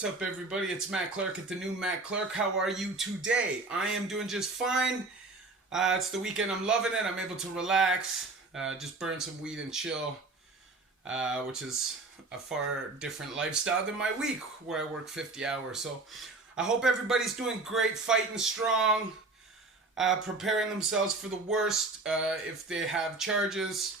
What's up, everybody? It's Matt Clark at the new Matt Clark. How are you today? I am doing just fine. It's the weekend. I'm loving it. I'm able to relax, just burn some weed and chill, which is a far different lifestyle than my week where I work 50 hours. So I hope everybody's doing great, fighting strong, preparing themselves for the worst if they have charges,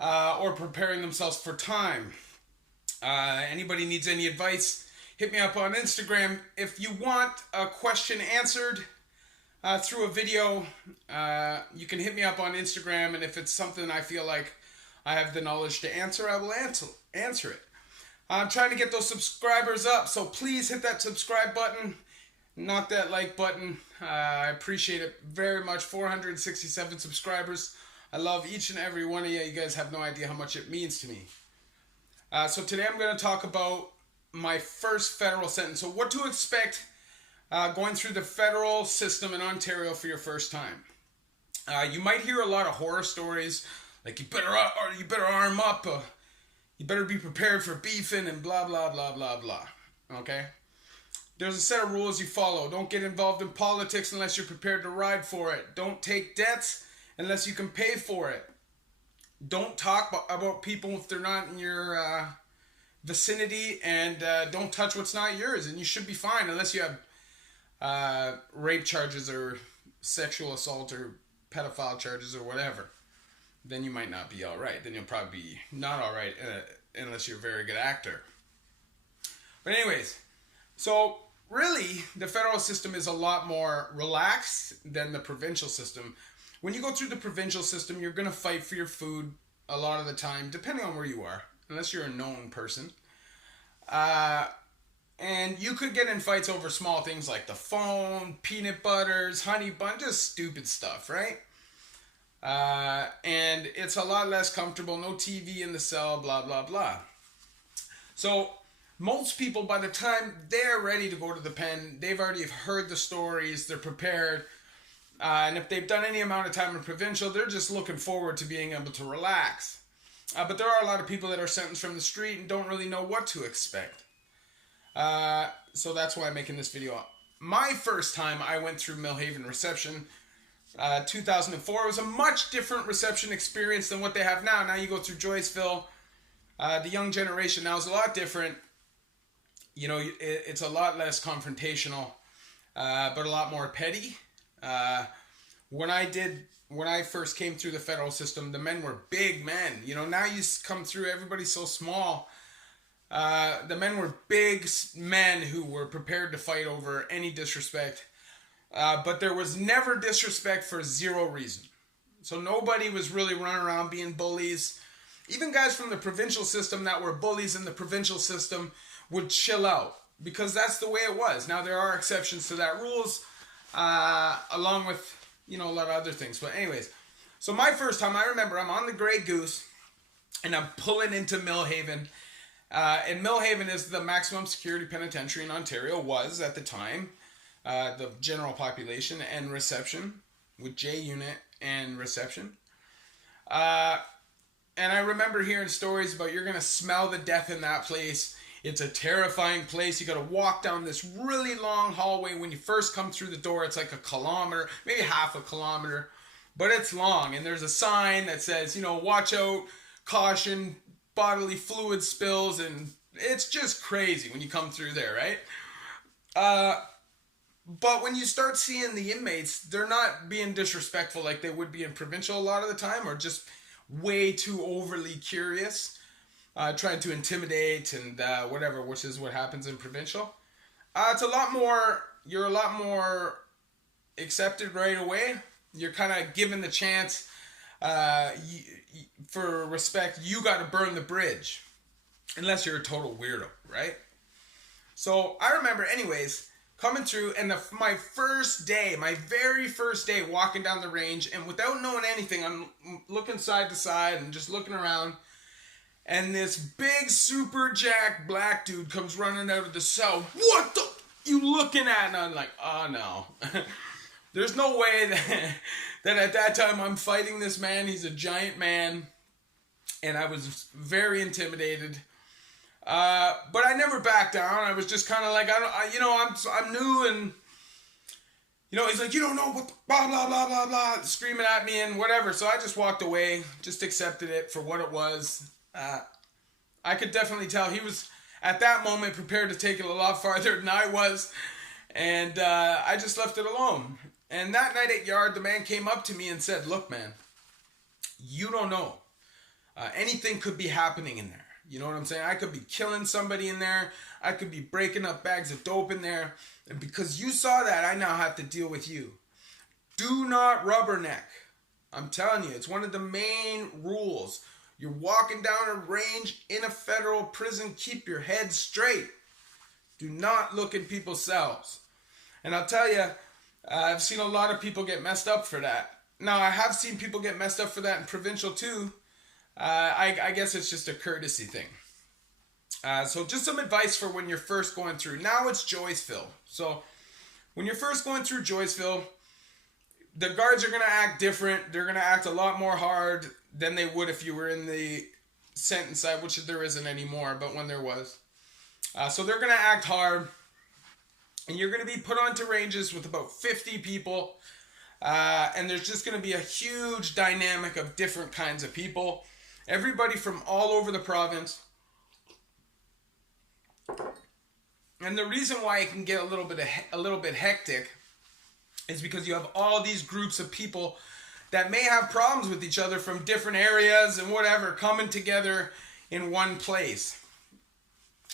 or preparing themselves for time. Anybody needs any advice, hit me up on Instagram. If you want a question answered through a video, you can hit me up on Instagram, and if it's something I feel like I have the knowledge to answer, I will answer it. I'm trying to get those subscribers up, so please hit that subscribe button, knock that like button. I appreciate it very much. 467 subscribers. I love each and every one of you. You guys have no idea how much it means to me. So today I'm going to talk about my first federal sentence. So what to expect going through the federal system in Ontario for your first time. You might hear a lot of horror stories, like you better arm up, you better be prepared for beefing and blah, blah, blah, blah, blah. Okay? There's a set of rules you follow. Don't get involved in politics unless you're prepared to ride for it. Don't take debts unless you can pay for it. Don't talk about people if they're not in your vicinity, and don't touch what's not yours, and you should be fine unless you have rape charges or sexual assault or pedophile charges or whatever. Then you might not be all right. Then you'll probably be not all right unless you're a very good actor. But anyways, so really the federal system is a lot more relaxed than the provincial system. When you go through the provincial system, you're going to fight for your food a lot of the time, depending on where you are, unless you're a known person. And you could get in fights over small things like the phone, peanut butters, honey bun, just stupid stuff, right? And it's a lot less comfortable, no TV in the cell, blah, blah, blah. So most people, by the time they're ready to go to the pen, they've already heard the stories, they're prepared. And if they've done any amount of time in provincial, they're just looking forward to being able to relax. But there are a lot of people that are sentenced from the street and don't really know what to expect. So that's why I'm making this video. My first time I went through Millhaven reception, 2004. It was a much different reception experience than what they have now. Now you go through Joyceville. The young generation now is a lot different. You know, it's a lot less confrontational, but a lot more petty. When I first came through the federal system, the men were big men. You know, now you come through, everybody's so small. The men were big men who were prepared to fight over any disrespect. But there was never disrespect for zero reason. So nobody was really running around being bullies. Even guys from the provincial system that were bullies in the provincial system would chill out, because that's the way it was. Now there are exceptions to that rules, along with, you know, a lot of other things. But anyways, so my first time, I remember I'm on the Grey Goose and I'm pulling into Millhaven. And Millhaven is the maximum security penitentiary in Ontario, was at the time, the general population and reception, with J unit and reception. And I remember hearing stories about you're going to smell the death in that place. It's a terrifying place. You got to walk down this really long hallway. When you first come through the door, it's like a kilometer, maybe half a kilometer, but it's long. And there's a sign that says, you know, watch out, caution, bodily fluid spills. And it's just crazy when you come through there, right? But when you start seeing the inmates, they're not being disrespectful like they would be in provincial a lot of the time, or just way too overly curious. Trying to intimidate and whatever, which is what happens in provincial. It's a lot more, you're a lot more accepted right away. You're kind of given the chance, for respect, you got to burn the bridge. Unless you're a total weirdo, right? So I remember anyways, coming through, and my first day, my very first day walking down the range, and without knowing anything, I'm looking side to side and just looking around. And this big super jacked black dude comes running out of the cell. What the you looking at? And I'm like, oh no. There's no way that at that time I'm fighting this man. He's a giant man. And I was very intimidated. But I never backed down. I was just kind of like, I'm new, and he's like, you don't know what the blah blah blah blah blah, screaming at me and whatever. So I just walked away, just accepted it for what it was. I could definitely tell he was at that moment prepared to take it a lot farther than I was, and I just left it alone. And that night at Yard, the man came up to me and said, "Look, man, you don't know. Anything could be happening in there. You know what I'm saying? I could be killing somebody in there. I could be breaking up bags of dope in there. And because you saw that, I now have to deal with you. Do not rubberneck. I'm telling you, it's one of the main rules. You're walking down a range in a federal prison. Keep your head straight. Do not look in people's cells." And I'll tell you, I've seen a lot of people get messed up for that. Now, I have seen people get messed up for that in provincial too. I guess it's just a courtesy thing. So just some advice for when you're first going through. Now it's Joyceville. So when you're first going through Joyceville, the guards are going to act different. They're going to act a lot more hard than they would if you were in the sentence side, which there isn't anymore, but when there was. So they're going to act hard. And you're going to be put onto ranges with about 50 people. And there's just going to be a huge dynamic of different kinds of people. Everybody from all over the province. And the reason why it can get a little bit hectic is because you have all these groups of people that may have problems with each other from different areas and whatever coming together in one place.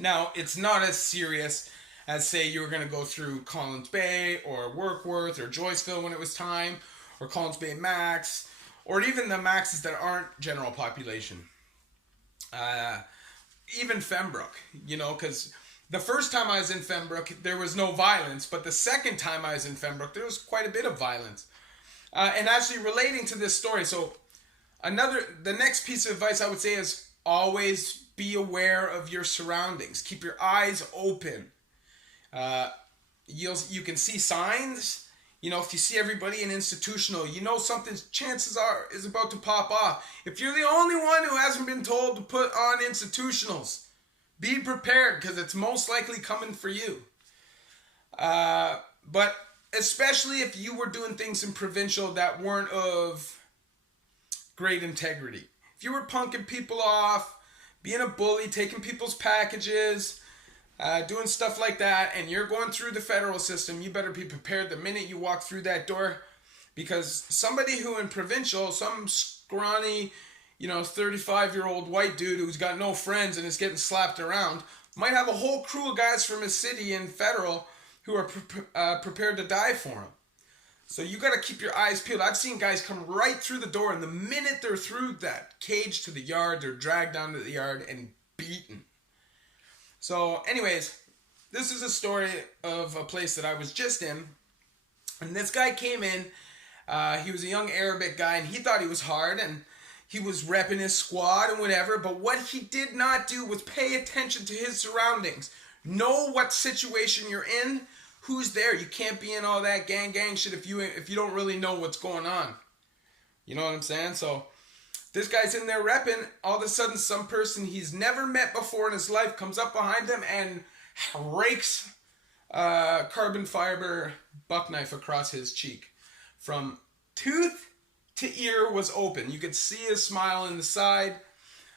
Now, it's not as serious as, say, you were going to go through Collins Bay or Workworth or Joyceville when it was time, or Collins Bay Max, or even the maxes that aren't general population. Even Fembrook, because the first time I was in Fembrook, there was no violence, but the second time I was in Fembrook, there was quite a bit of violence. And actually relating to this story, so the next piece of advice I would say is always be aware of your surroundings. Keep your eyes open. You can see signs. If you see everybody in institutional, chances are is about to pop off. If you're the only one who hasn't been told to put on institutionals, be prepared because it's most likely coming for you. But especially if you were doing things in provincial that weren't of great integrity. If you were punking people off, being a bully, taking people's packages, doing stuff like that, and you're going through the federal system, you better be prepared the minute you walk through that door, because somebody who in provincial, some scrawny, 35-year-old white dude who's got no friends and is getting slapped around, might have a whole crew of guys from his city in federal who are prepared to die for him. So you got to keep your eyes peeled. I've seen guys come right through the door, and the minute they're through that cage to the yard, they're dragged down to the yard and beaten. So anyways, this is a story of a place that I was just in. And this guy came in. He was a young Arabic guy, and he thought he was hard, and he was repping his squad and whatever. But what he did not do was pay attention to his surroundings. Know what situation you're in, who's there. You can't be in all that gang shit if you don't really know what's going on. You know what I'm saying? So this guy's in there repping. All of a sudden, some person he's never met before in his life comes up behind him and rakes a carbon fiber buck knife across his cheek. From tooth to ear was open. You could see his smile in the side.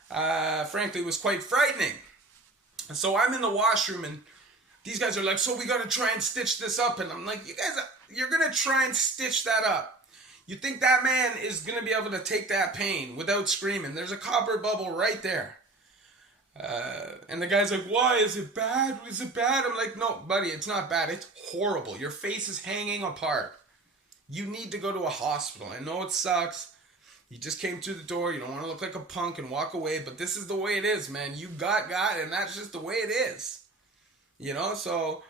Frankly, it was quite frightening. And so I'm in the washroom, and these guys are like, so we got to try and stitch this up. And I'm like, you're going to try and stitch that up. You think that man is going to be able to take that pain without screaming? There's a copper bubble right there. And the guy's like, why? Is it bad? Is it bad? I'm like, no, buddy, it's not bad. It's horrible. Your face is hanging apart. You need to go to a hospital. I know it sucks. You just came through the door. You don't want to look like a punk and walk away. But this is the way it is, man. You got, and that's just the way it is. So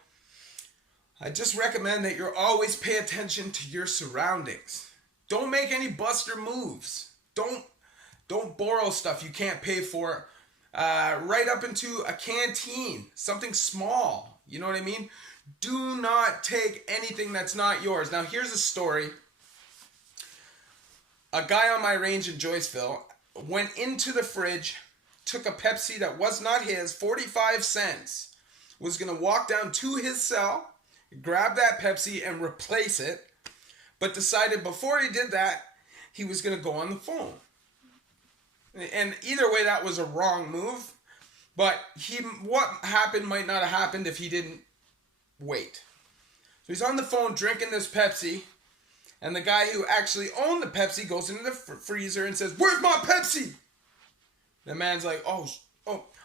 I just recommend that you always pay attention to your surroundings. Don't make any buster moves. Don't borrow stuff you can't pay for. Right up into a canteen, something small. You know what I mean? Do not take anything that's not yours. Now, here's a story. A guy on my range in Joyceville went into the fridge took a Pepsi that was not his, 45 cents, was going to walk down to his cell, grab that Pepsi and replace it, but decided before he did that, he was going to go on the phone. And either way, that was a wrong move. But what happened might not have happened if he didn't wait. So he's on the phone drinking this Pepsi. And the guy who actually owned the Pepsi goes into the freezer and says, "Where's my Pepsi?" The man's like, oh,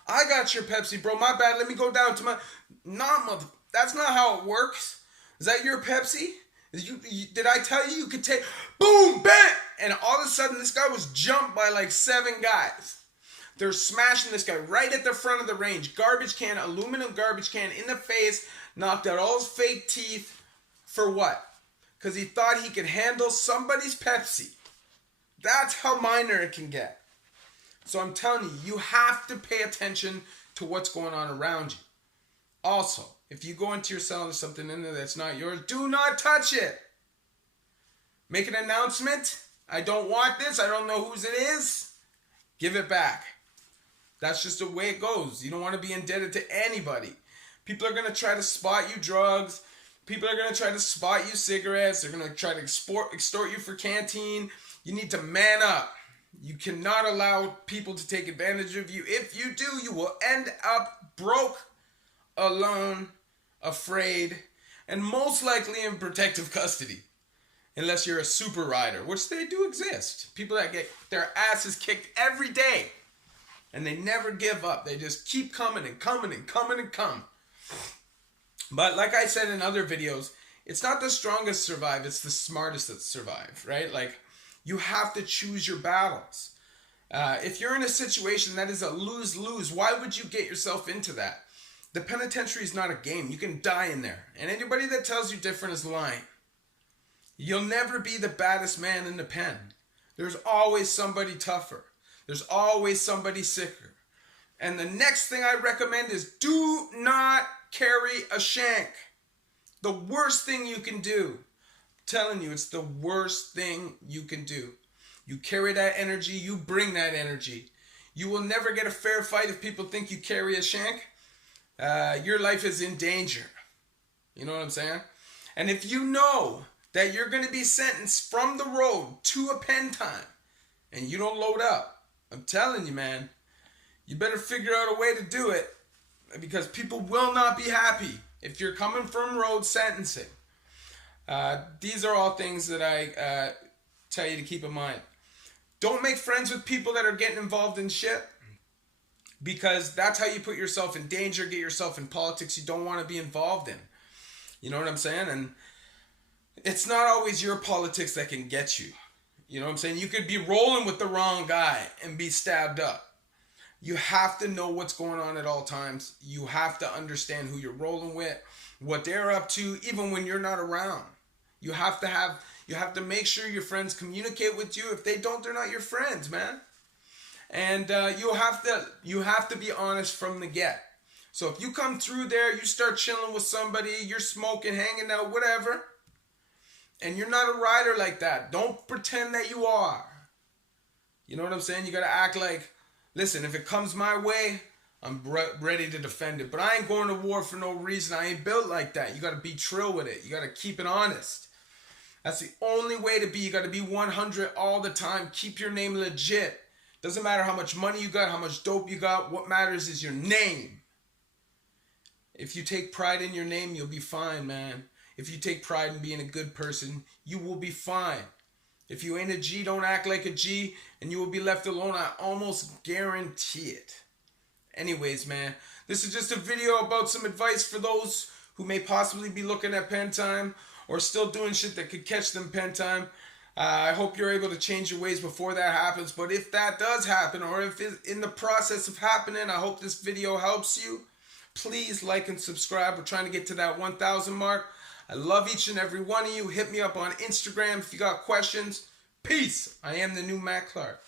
I got your Pepsi, bro. My bad. Let me go down to my... Nah, mother... That's not how it works. Is that your Pepsi? Did I tell you could take... Boom! Bam! And all of a sudden, this guy was jumped by like 7 guys. They're smashing this guy right at the front of the range. Garbage can, aluminum garbage can in the face. Knocked out all his fake teeth. For what? Because he thought he could handle somebody's Pepsi. That's how minor it can get. So I'm telling you, you have to pay attention to what's going on around you. Also, if you go into your cell and there's something in there that's not yours, do not touch it. Make an announcement. I don't want this. I don't know whose it is. Give it back. That's just the way it goes. You don't want to be indebted to anybody. People are going to try to spot you drugs. People are going to try to spot you cigarettes. They're going to try to extort you for canteen. You need to man up. You cannot allow people to take advantage of you. If you do, you will end up broke, alone, afraid, and most likely in protective custody. Unless you're a super rider, which they do exist. People that get their asses kicked every day. And they never give up. They just keep coming and coming and coming and come. But like I said in other videos, it's not the strongest survive, it's the smartest that survive, right? Like, you have to choose your battles. If you're in a situation that is a lose-lose, why would you get yourself into that? The penitentiary is not a game. You can die in there. And anybody that tells you different is lying. You'll never be the baddest man in the pen. There's always somebody tougher. There's always somebody sicker. And the next thing I recommend is do not carry a shank. The worst thing you can do. I'm telling you, it's the worst thing you can do. You carry that energy, you bring that energy. You will never get a fair fight if people think you carry a shank. Your life is in danger. You know what I'm saying? And if you know that you're going to be sentenced from the road to a pen time and you don't load up, I'm telling you, man, you better figure out a way to do it, because people will not be happy if you're coming from road sentencing. These are all things that I tell you to keep in mind. Don't make friends with people that are getting involved in shit, because that's how you put yourself in danger, get yourself in politics you don't want to be involved in. You know what I'm saying? And it's not always your politics that can get you. You know what I'm saying? You could be rolling with the wrong guy and be stabbed up. You have to know what's going on at all times. You have to understand who you're rolling with, what they're up to, even when you're not around. You have to make sure your friends communicate with you. If they don't, they're not your friends, man. And you have to be honest from the get. So if you come through there, you start chilling with somebody, you're smoking, hanging out, whatever, and you're not a rider like that, don't pretend that you are. You know what I'm saying? You got to act like, listen, if it comes my way, I'm ready to defend it. But I ain't going to war for no reason. I ain't built like that. You got to be trill with it. You got to keep it honest. That's the only way to be. You got to be 100 all the time. Keep your name legit. Doesn't matter how much money you got, how much dope you got. What matters is your name. If you take pride in your name, you'll be fine, man. If you take pride in being a good person, you will be fine. If you ain't a G, don't act like a G, and you will be left alone. I almost guarantee it. Anyways, man, this is just a video about some advice for those who may possibly be looking at pen time or still doing shit that could catch them pen time. I hope you're able to change your ways before that happens. But if that does happen, or if it's in the process of happening, I hope this video helps you. Please like and subscribe. We're trying to get to that 1,000 mark. I love each and every one of you. Hit me up on Instagram if you got questions. Peace. I am the new Matt Clark.